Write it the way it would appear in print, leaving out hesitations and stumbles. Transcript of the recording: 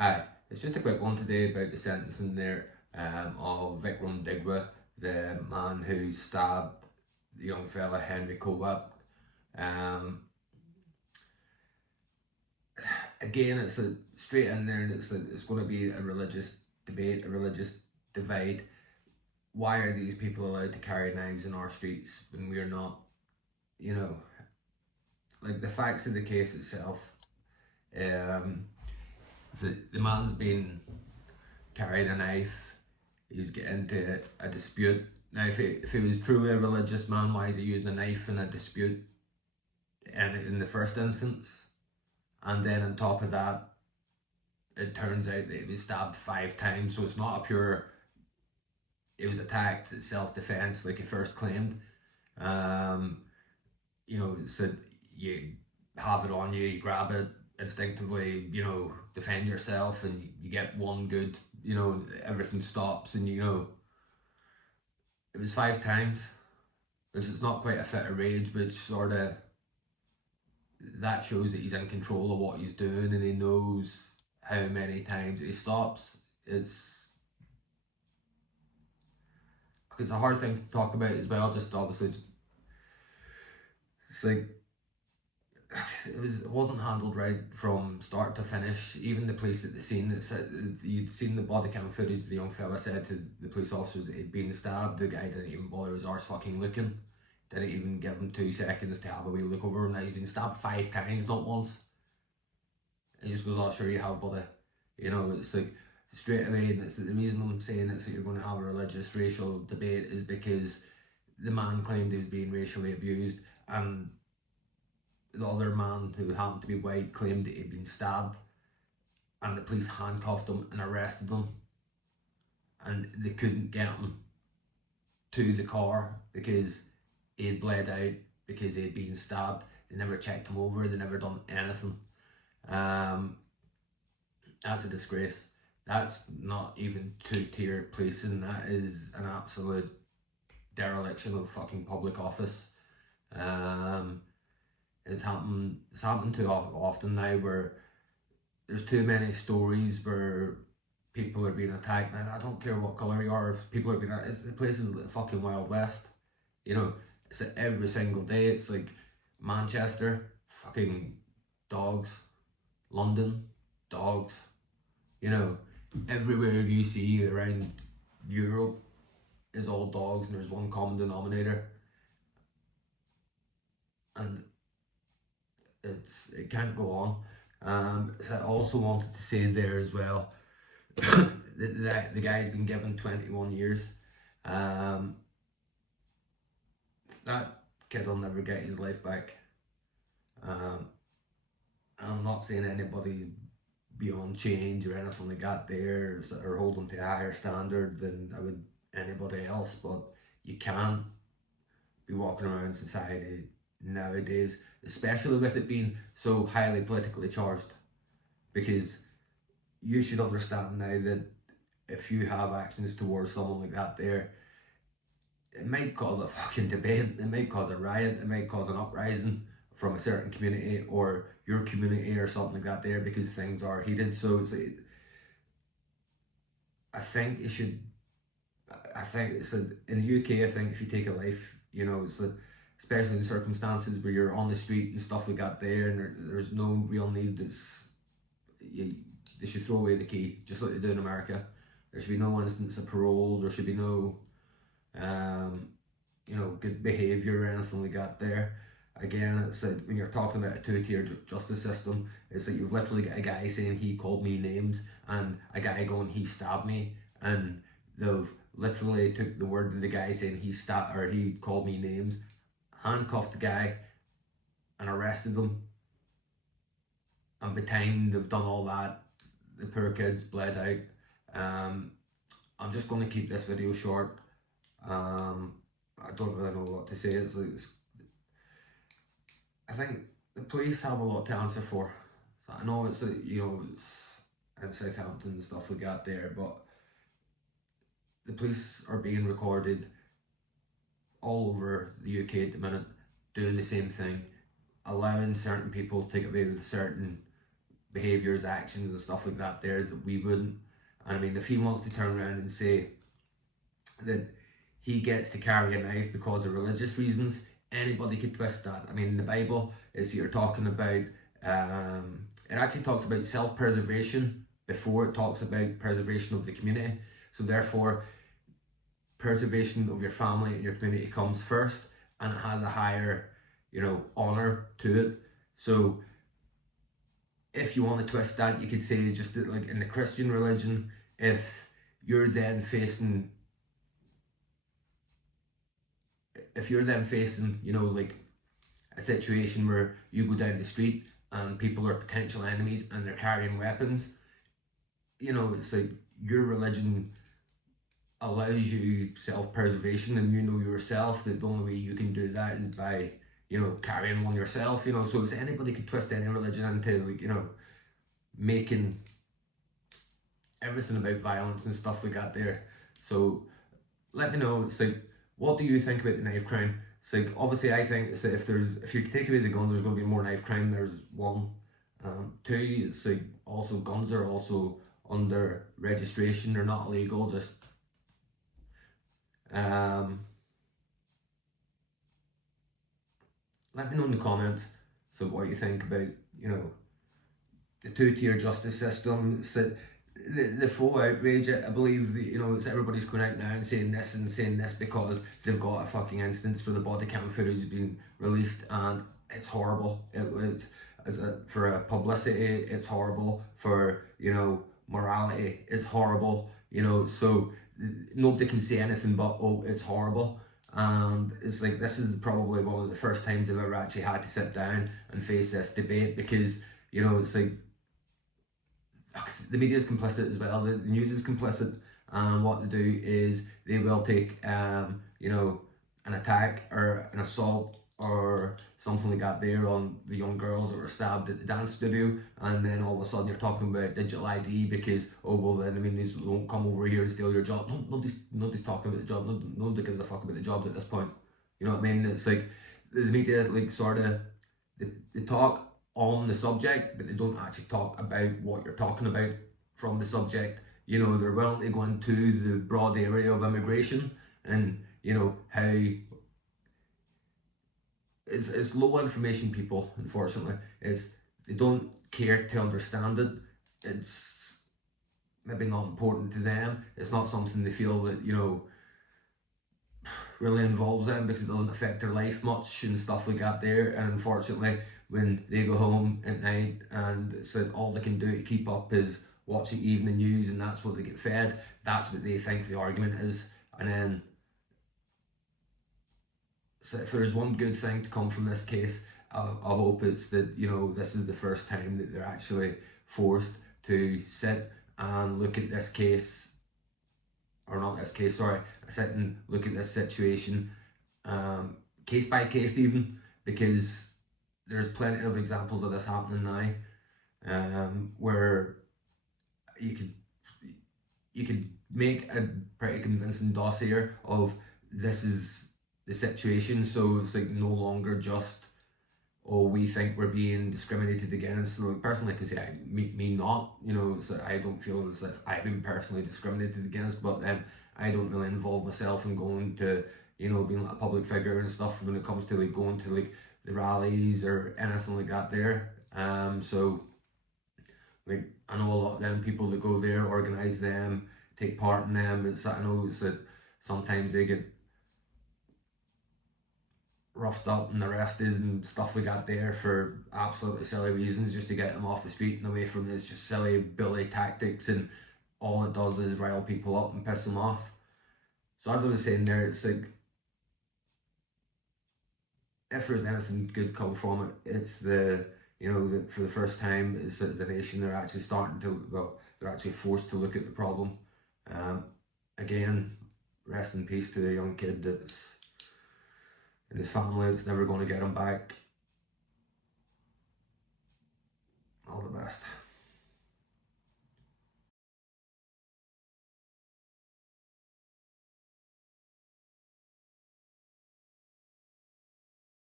Hi, it's just a quick one today about the sentencing there of Vikram Digwa, the man who stabbed the young fella Henry Nowak. Um, Again, it's straight in there, and it's going to be a religious debate, a religious divide. Why are these people allowed to carry knives in our streets when we're not? You know, like the facts of the case itself. Um, the man's been carrying a knife. He's getting into a dispute. Now, if he was truly a religious man, why is he using a knife in a dispute in the first instance? And then on top of that, it turns out that he was stabbed 5 times, so it's not a pure, it was attacked, it's self-defense like he first claimed. Um, so you have it on you, you grab it instinctively, defend yourself, and you get one good, everything stops, and it was 5 times, which is not quite a fit of rage, but sort of that shows that he's in control of what he's doing and he knows how many times he stops. It's a hard thing to talk about as well. Just obviously, it's like it wasn't handled right from start to finish. Even the police at the scene that said you'd seen the body cam footage. The young fella said to the police officers that he'd been stabbed. The guy didn't even bother his arse fucking looking. Didn't even give him 2 seconds to have a wee look over him. Now he's been stabbed 5 times, not once. He just goes, "Oh, sure you have, buddy." It's like straight away, and it's the reason I'm saying it's that you're going to have a religious racial debate is because the man claimed he was being racially abused, and the other man who happened to be white claimed that he'd been stabbed, and the police handcuffed him and arrested him, and they couldn't get him to the car because he had bled out because he had been stabbed. They never checked him over. They never done anything. Um, that's a disgrace. That's not even two-tier policing. That is an absolute dereliction of fucking public office. Um, it's happened too often now where there's too many stories where people are being attacked. Now, I don't care what colour you are, if people are being attacked, the place is the fucking Wild West. It's every single day. It's like Manchester, fucking dogs. London, dogs. Everywhere you see around Europe is all dogs, and there's one common denominator, and it can't go on. So I also wanted to say there as well, the guy's been given 21 years. Um, that kid will never get his life back. Um, I'm not saying anybody's beyond change or anything like that there, or holding to a higher standard than I would anybody else, but you can't be walking around society nowadays, especially with it being so highly politically charged, because you should understand now that if you have actions towards someone like that there, it might cause a fucking debate, it might cause a riot, it might cause an uprising from a certain community or your community or something like that there, because things are heated. So I think it should. I think in the UK. I think if you take a life, especially in circumstances where you're on the street and stuff like that there, and there's no real need. They should throw away the key, just like they do in America. There should be no instance of parole. There should be no, um, good behaviour or anything like that there. Again, it's like when you're talking about a two-tier justice system, it's like you've literally got a guy saying he called me names and a guy going he stabbed me, and they've literally took the word of the guy saying he called me names, handcuffed the guy and arrested him, and by the time they've done all that, the poor kid's bled out. I'm just going to keep this video short. I don't really know what to say. I think the police have a lot to answer for. So I know it's in Southampton and stuff like that there, but the police are being recorded all over the UK at the minute, doing the same thing, allowing certain people to get away with certain behaviours, actions, and stuff like that there that we wouldn't. And I mean, if he wants to turn around and say that he gets to carry a knife because of religious reasons, anybody could twist that. I mean, in the Bible, is you're talking about, it actually talks about self-preservation before it talks about preservation of the community. So therefore, preservation of your family and your community comes first, and it has a higher, honor to it. So if you want to twist that, you could say just that, like in the Christian religion, if you're then facing like a situation where you go down the street and people are potential enemies and they're carrying weapons, it's like your religion allows you self-preservation, and you know yourself that the only way you can do that is by carrying one yourself. So it's anybody could twist any religion into, like, making everything about violence and stuff like that there. So let me know, it's like, what do you think about the knife crime? It's like, obviously I think it's that if you take away the guns, there's going to be more knife crime. There's one. Two, it's like, also guns are also under registration, they're not illegal. Just let me know in the comments so what you think about the two-tier justice system. So the full outrage, I believe that, it's everybody's going out now and saying this because they've got a fucking instance where the body cam footage has been released, and it's horrible. It's for a publicity, it's horrible. For morality, it's horrible. So nobody can say anything but, oh, it's horrible. And it's like, this is probably one of the first times I've ever actually had to sit down and face this debate, because it's like, the media is complicit as well. The news is complicit, and what they do is they will take an attack or an assault or something like that there on the young girls that were stabbed at the dance studio, and then all of a sudden you're talking about digital ID because, oh well, then enemies won't come over here and steal your job. No, nobody's talking about the job. Nobody gives a fuck about the jobs at this point. You know what I mean? It's like the media, like, sort of, they talk on the subject, but they don't actually talk about what you're talking about from the subject. They're willing to go into the broad area of immigration, and how it's low information people, unfortunately. They don't care to understand it. It's maybe not important to them. It's not something they feel that really involves them, because it doesn't affect their life much and stuff like that there. And unfortunately, when they go home at night and it's like all they can do to keep up is watch the evening news, and that's what they get fed, that's what they think the argument is. And then, so if there's one good thing to come from this case, I hope it's that this is the first time that they're actually forced to sit and look at this case, or not this case, sorry, sit and look at this situation, case by case even, because there's plenty of examples of this happening now, where you could make a pretty convincing dossier of this is the situation. So it's like no longer just, oh, we think we're being discriminated against. So personally, I can say me not, so I don't feel as if I've been personally discriminated against, but then I don't really involve myself in going to, being like a public figure and stuff when it comes to like going to like the rallies or anything like that there. So like, I know a lot of them people that go there, organise them, take part in them. I know it's that sometimes they get roughed up and arrested and stuff like that there for absolutely silly reasons, just to get them off the street and away from this just silly bully tactics, and all it does is rile people up and piss them off. So as I was saying there, it's like, if there's anything good come from it, it's that for the first time as a nation, they're actually they're actually forced to look at the problem. Again, rest in peace to the young kid that's and his family that's never going to get him back. All the best.